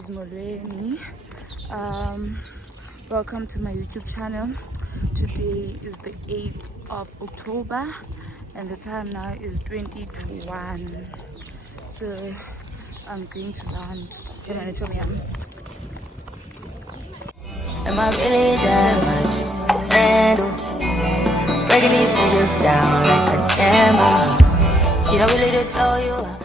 is Molweni. Welcome to my YouTube channel. Today is the 8th of October and the time now is 20 to 1. So I'm going to lunch. Am I really that much to handle? Breaking these niggas down like a camera. You don't really to throw you out.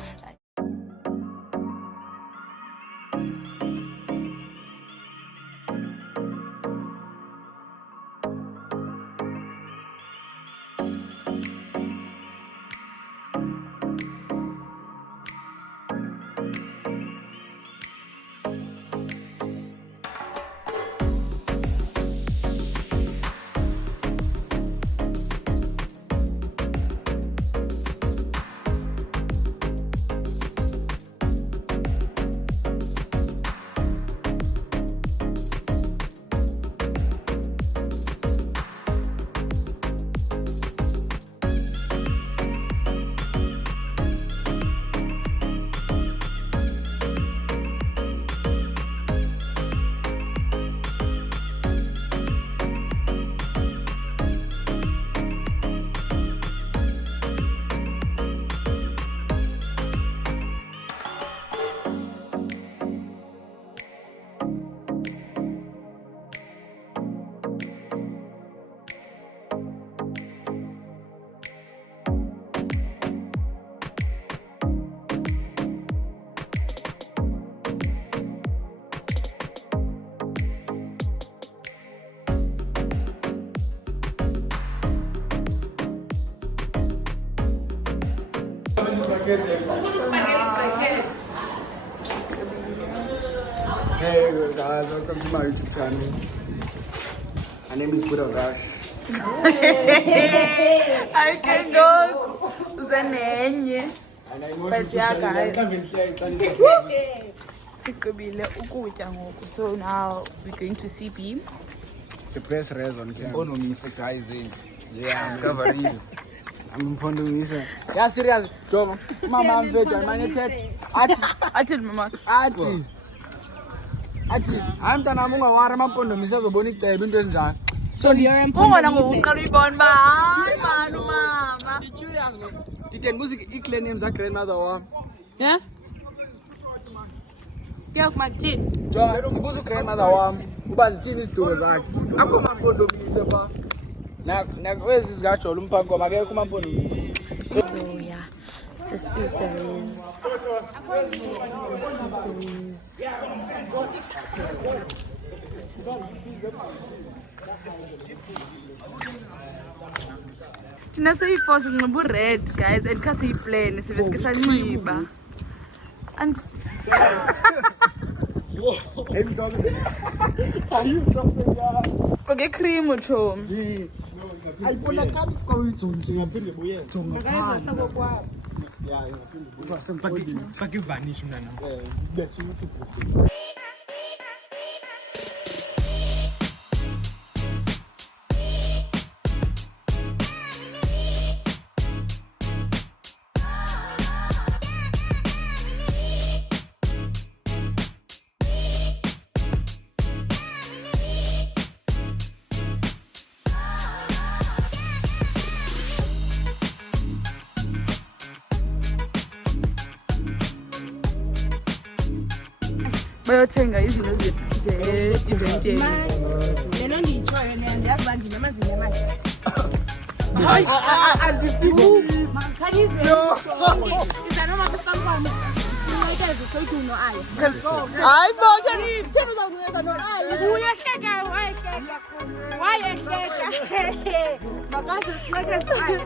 Hey guys, welcome to my YouTube channel. My name is Buddha Dash. I can go Zenenye. But yeah guys, sikubile ukutya ngoku. So now we're going to CP. The best res on camera. Oh no, Mr. Guys, yeah, discovery. I'm Mfondungisa. Yeah, serious. Joma. Mama, I'm vegan. My name is Athi mama. Athi. I'm mntana munga wara mapondongisa zobona icebo into enjani. So ungona ngokuqala uyibona ba hayi manu mama. Did music iclear names za grandmother wami. Yeah? Ke ukumathini? Joma, ngibuza grandmother wami uba zithini iziduko zakhe. Akho mapondongisa pha. Nakwezi zikaJola umphankoma akekho mapondongisa. So yeah, this is the Riz. Thina soyi-force unxiba u-red guys and kha siyiplane sibe sike sanxiba and koke cream utshomi. Ayibonakali kwa uyizonke ngaphinde buye. Fake vanish mnana. Bethi YouTube. Bayothenga izinto ze-eventeni. Lena ngiyitshoyo nena ndiyazi uba ndinamazinyo amahle. Hayi! Makhanize iza noma kusampama sinqekeze soyithi uno-ayo. Hayi bo, thena uzawunceda no-ayo. Uyehleka wayehleka makaze sinqekeze ayo.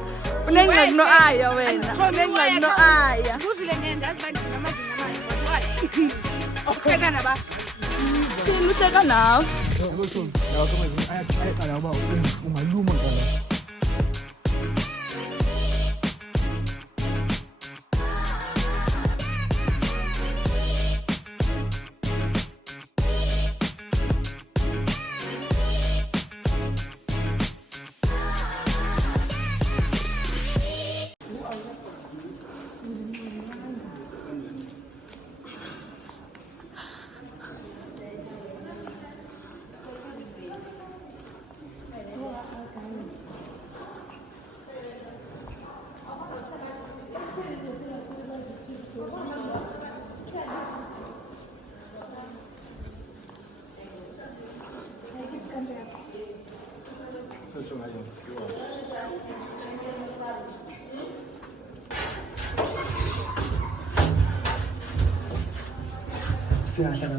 Unengxaki no-aya wena. Unengxaki no-aya. Uzile nena ndiyazi uba ndinamazinyo amahle but why? Uhleka naba. Thina uhleka nawe. Ungaluma ngala.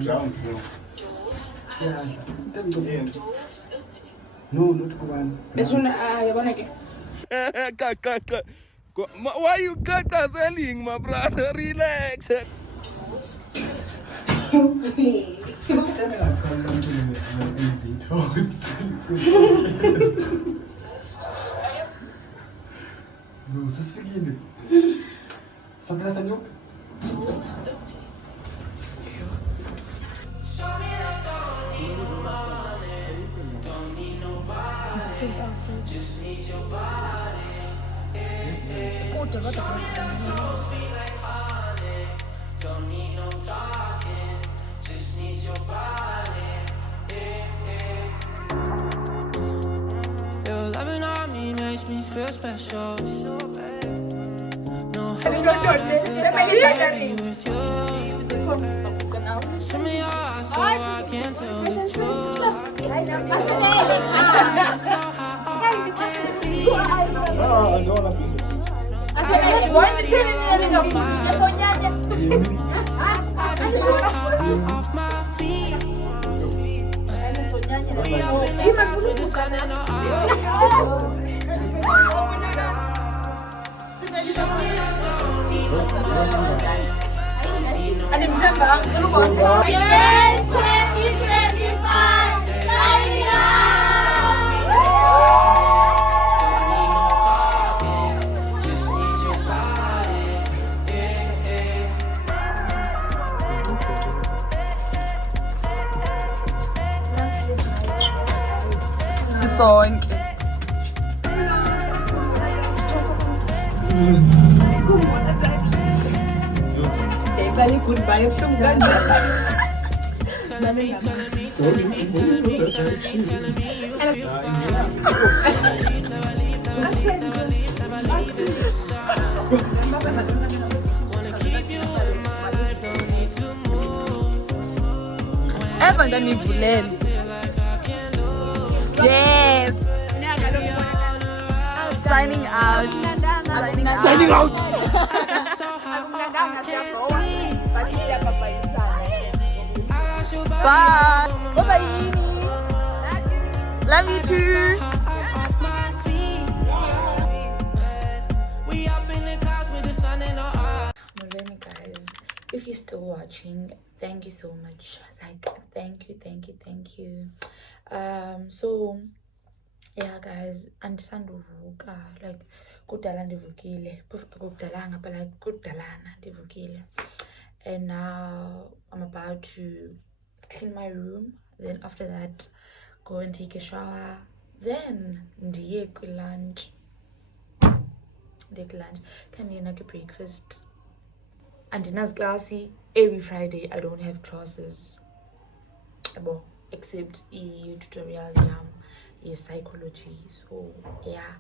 Ground floor. No, not Kuban. Why you selling, my brother? Relax. No, sis vergehen. Sag das an Jung? Your loving on me makes me feel special. No with you. Show me your eyes so I can tell the truth. Off my feet. We up in the house with the sun and the eyes. Show me I don't need no just need your body. Sisonke. Telling me you wanna keep you in my life, don't need to move. Eva nganivulele. Yes. Signing out. Signing out. Bye. Bye. Love you too. We up in the clouds with the sun and our eyes. Morning, guys. If you're still watching, thank you so much. Like, thank you. So yeah, guys, andisandovuka, like kudala ndivukile, kudalanga, but like kudalana ndivukile, and now I'm about to clean my room. Then after that, go and take a shower. Then ndiye lunch. Can you make breakfast? And dinner's classy. Every Friday I don't have classes, except a tutorial is psychology. So yeah.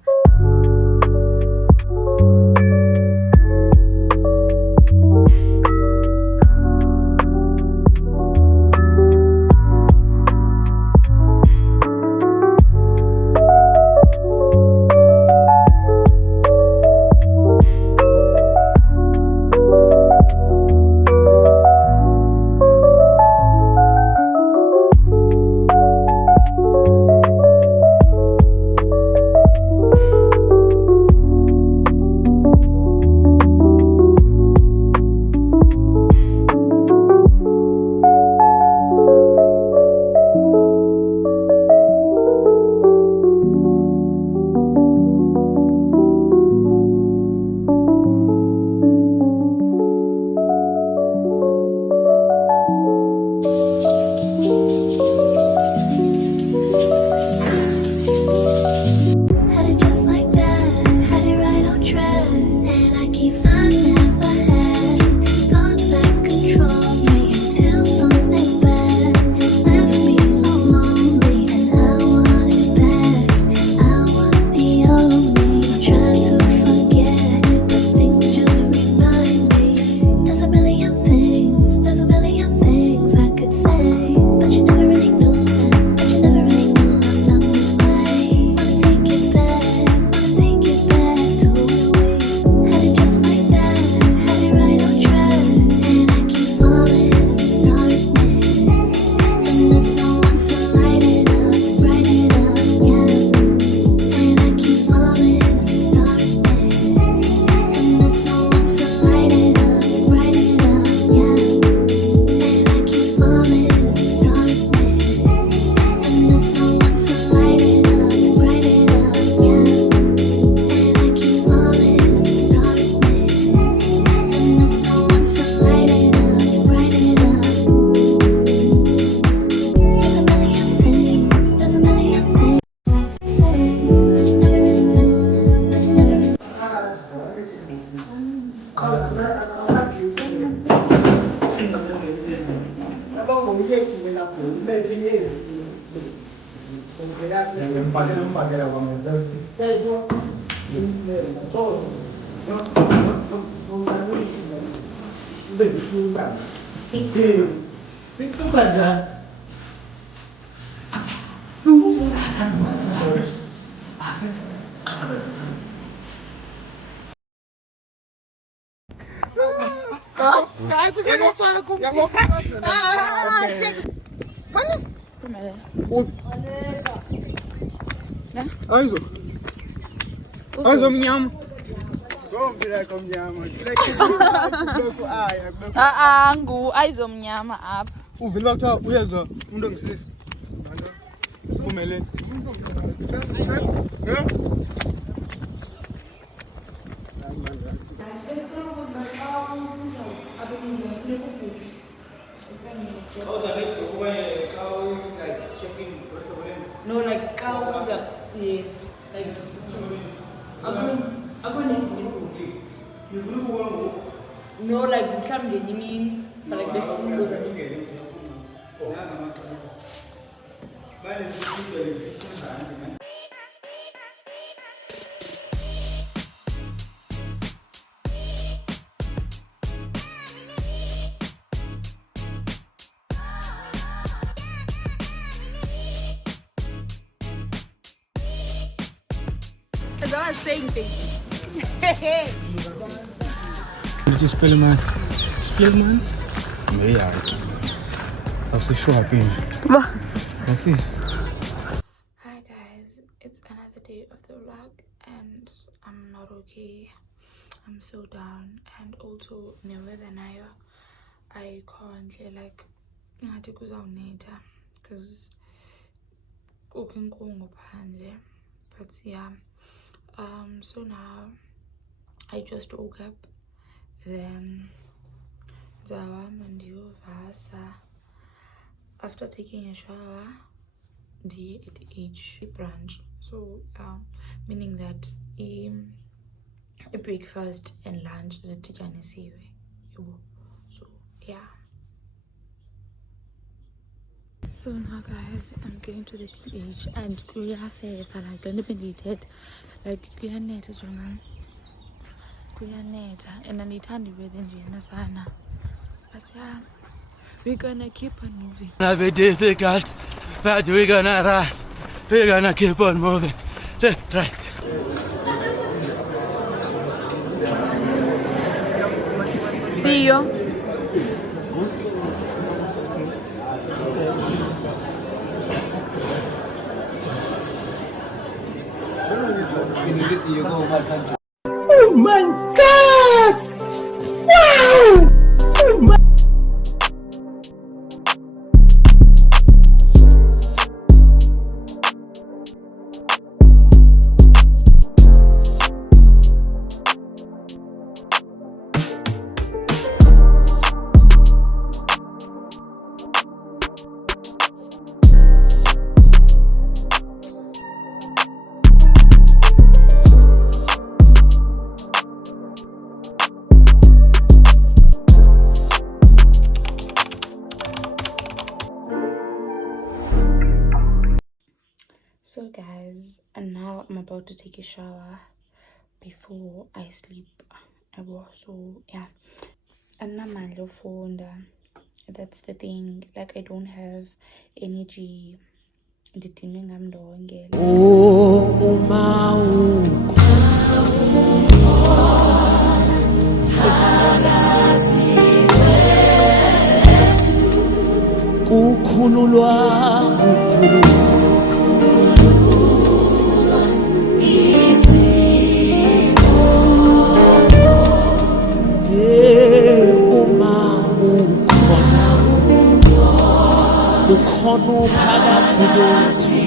Aizo mnyama. Ngu ayizomnyama apha. Uvela kuthiwa uyezwa umuntu ongisisi. Umeleni. No, like cows is a yes. Like no, like some you mean, but like this food goes As I was saying things. Dit is Spelleman. Spelleman? Nee, ja. Dat is shopping. Wat? Dat is. Hi guys, it's another day of the vlog and I'm not okay. I'm so down and also never than I can't like ngathi kuzawunetha because cooking phandle, but yeah. So now I just woke up, then Vasa. After taking a shower, the at each brunch. So meaning that a breakfast and lunch is so yeah. So now guys, I'm going to the TH and we are there that I'm gonna be needed. Like kuyanetha jonga. Kuyanetha and anithandi weather sana. But yeah, we're gonna keep on moving. It's gonna be difficult, but we're gonna run. We're gonna keep on moving. Left, right. Theo. Oh my God! Wow! Oh my. So guys, and now I'm about to take a shower before I sleep. So yeah, and that's the thing, like I don't have energy. Ukhona phakathi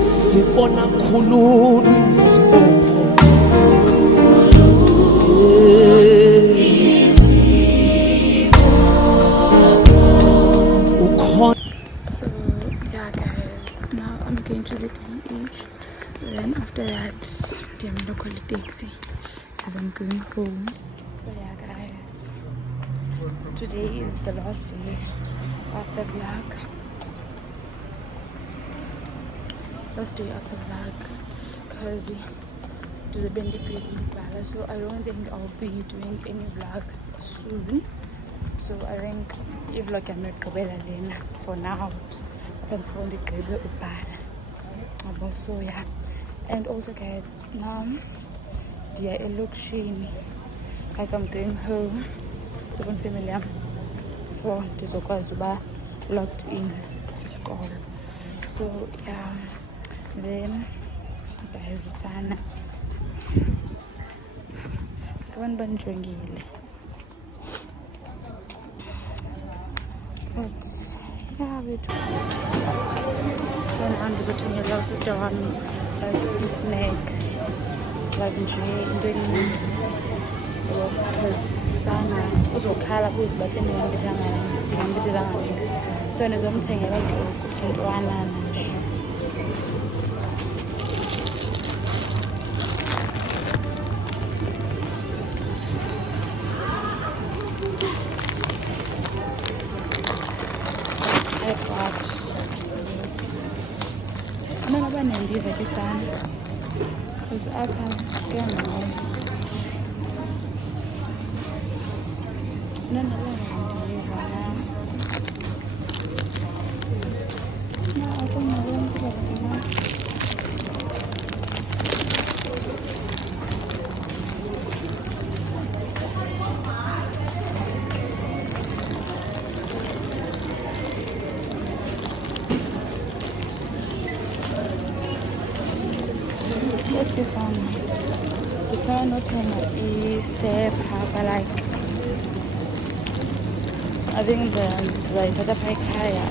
sibona khululu So yeah guys, now I'm going to the TH, then after that I'm gonna call a taxi because I'm going home. So yeah guys, today is the last day of the vlog. last day of the vlog because there's a bendy busy in so I don't think I'll be doing any vlogs soon. So I think if like I'm not going for now until the grade so yeah. And also guys, now they are look shiny like I'm going home to one family before this was locked in to school. So yeah, then guys sana kawan banjongile. But yeah, we do. So I'm visiting your sister one like snack like doing because sana uzokhala kuzibatheni ngambithanga nix so nizomthengela intwana nje. I bought this. I'm not going to leave it sana because I can't no, I don't know. Let's get some. The final time is but like I think the pay kaya.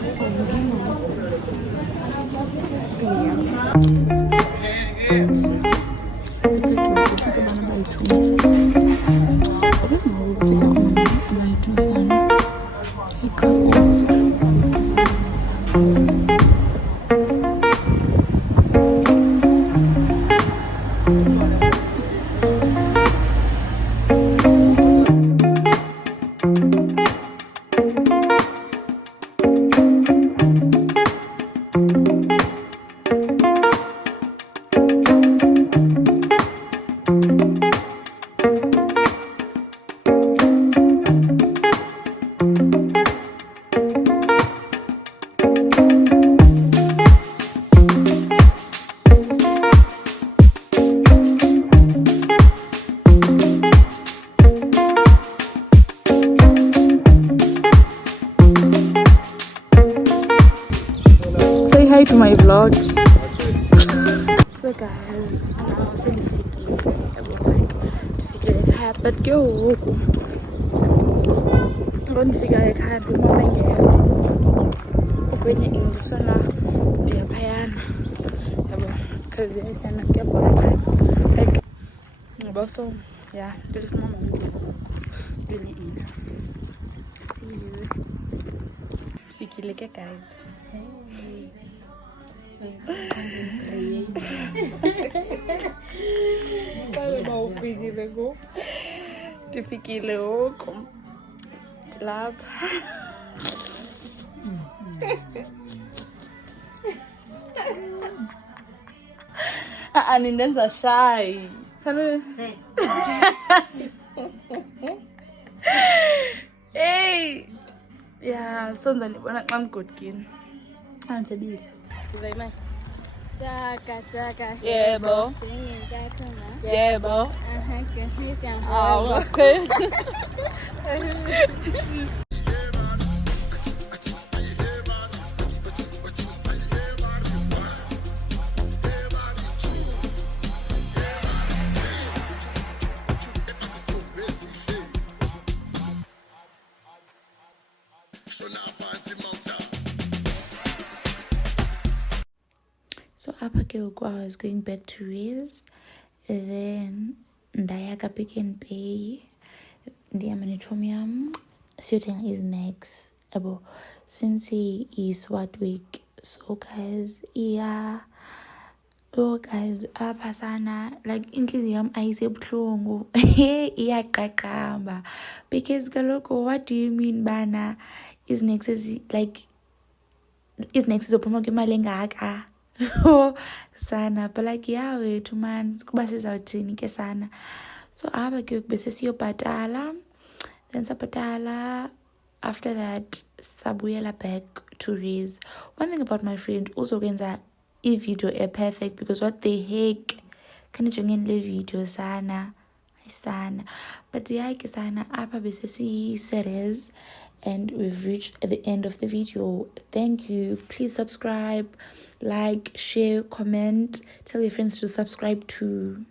To my vlog. So guys, and I was in the video to figure it out, but go I'm going to figure it out with my when you're in so now you're paying because it's not get like so yeah, just my mom doing it in. See you. Fiki like guys. Tufikile huko club. Nindenza shy. Salute. Hey. Yeah, sonza nibona xa ngigodini. Antsebile. Zayimani. Taka. Yebo. Yebo. You can hold. Okay. So up I was going back to Riz, then ndayaka Pick n Pay ndiyamanichomiam siyothenga snacks abo since i-swat week. So guys, guys apha sana like inhliziyo yam ayisebuhlungu iyaqaqamba because kaloku what do you mean bana iznacks like iznacks zizophuma kwimali engaka sana, but like yeah wethu man kuba sizawuthini ke sana. So apha ke bese siyobhatala, then sabhatala. After that sabuyela back to Riz. One thing about my friend also kwenza i-video perfect, because what the heck khanijongeni le video sana but yeah ke sana apha bese si-series, and we've reached at the end of the video. Thank you. Please subscribe, like, share, comment, tell your friends to subscribe too.